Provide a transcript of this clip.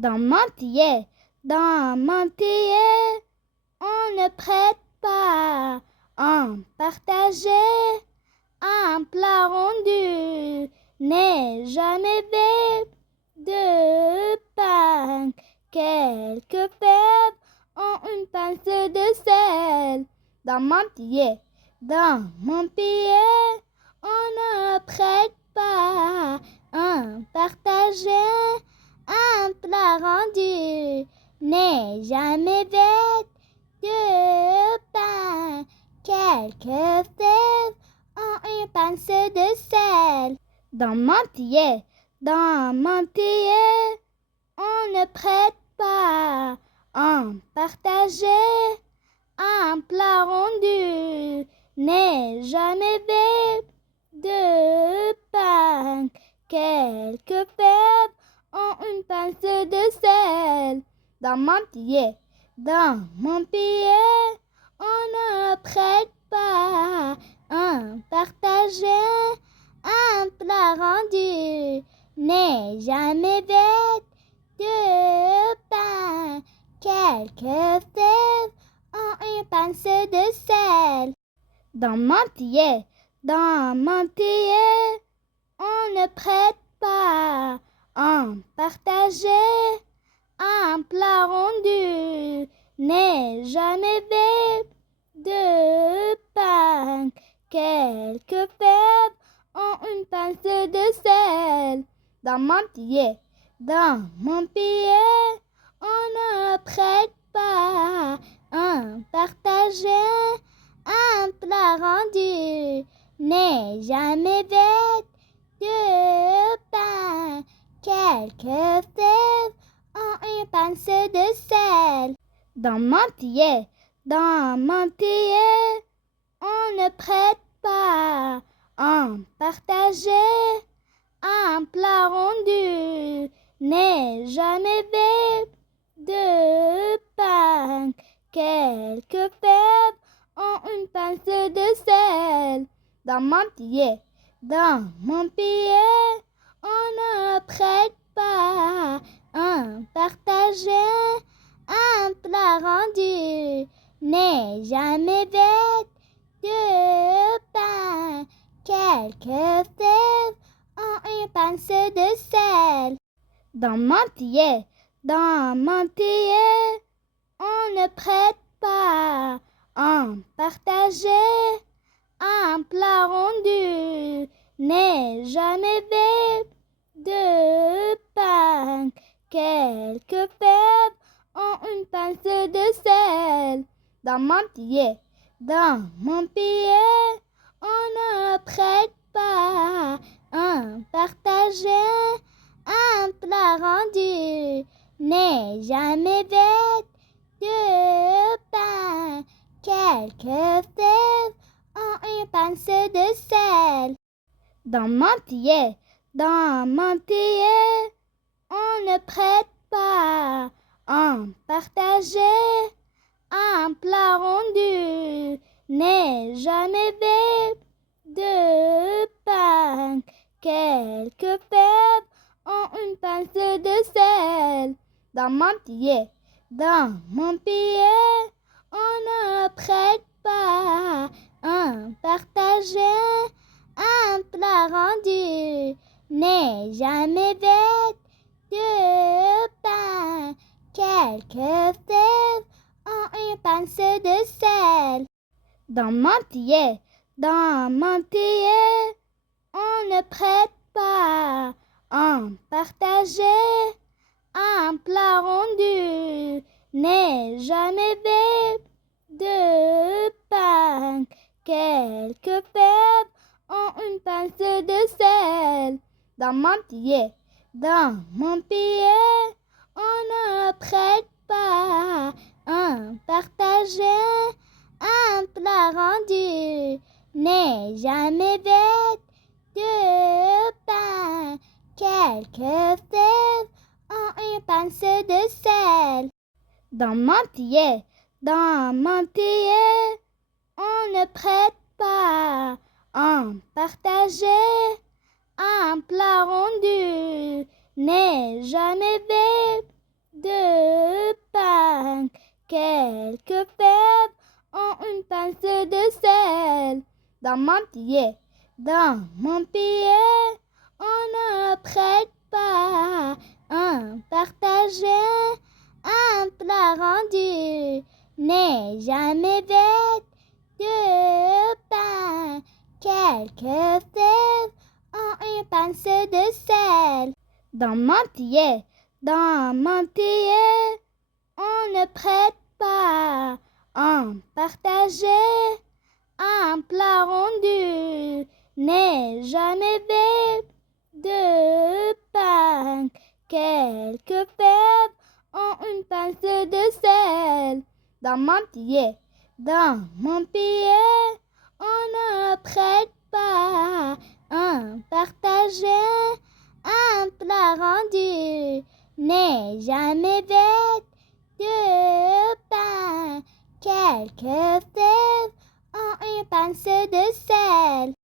Dans mentir, on ne prête pas. En partager, un plat rendu n'est jamais vide de pain. Quelques fèves ont une pincée de sel. Dans mon pied, on ne prête pas. En partager, un plat rendu n'est jamais vide de pain. Quelques fèves ont une pincée de sel. Dans mentir, on ne prête pas. En partager, un plat rendu n'est jamais vide de pain. Quelques fèves ont une pincée de sel. Dans mon pied, on ne prête pas. En partager, un plat rendu n'est jamais vide de pain. Quelques fèves ont une pincée de sel. Dans mon pied, on ne prête pas. En partager, un plat rendu n'est jamais vide de pain. Quelques fèves ont une pincée de sel. Dans mon pied, on ne prête pas. En partager, un plat rendu n'est jamais vide de pain. Quelques fèves ont une pincée de sel. Dans mon on ne prête pas. En partager, un plat rendu n'est jamais vide de pain. Quelques fèves ont une pincée de sel. Dans mon pied, on ne prête pas. En partager, un plat rendu n'est jamais vide de pain. Quelques fèves ont une pincée de sel. Dans mon on ne prête pas. En partager, un plat rendu n'est jamais vide de pain. Quelques fèves ont une pincée de sel. Dans mon pied, on ne prête pas. En partager, un plat rendu n'est jamais vide de pain. Quelques fèves ont une pincée de sel. Dans mon on ne prête pas. En partager, un plat rendu n'est jamais vide de pain. Quelques fèves ont une pincée de sel. Dans mon on ne prête pas. En partager, un plat rendu n'est jamais vide de pain. Quelques fèves ont une pincée de sel. Dans mon on ne prête pas. En partager, un plat rendu n'est jamais vide de pain. Quelques fèves ont une pincée de sel. Dans mon on ne prête pas. En partager, un plat rendu n'est jamais vide de pain. Quelques fèves ont une pincée de sel. Dans mon on ne prête pas. En partager, un plat rendu n'est jamais vide quelques fèves en une pince de sel. Dans mon pied, on ne prête pas un partagé, un plat rendu n'est jamais bête de pain. Quelques fèves en une pince de sel. Dans mon pied, on ne prête pas un partagé, un plat rendu n'est jamais bête de pain. Quelques fèves en une pince de sel. Dans mon pied, on ne prête pas un partagé, un plat rendu n'est jamais bête de pain. Quelques fèves en une pince de sel.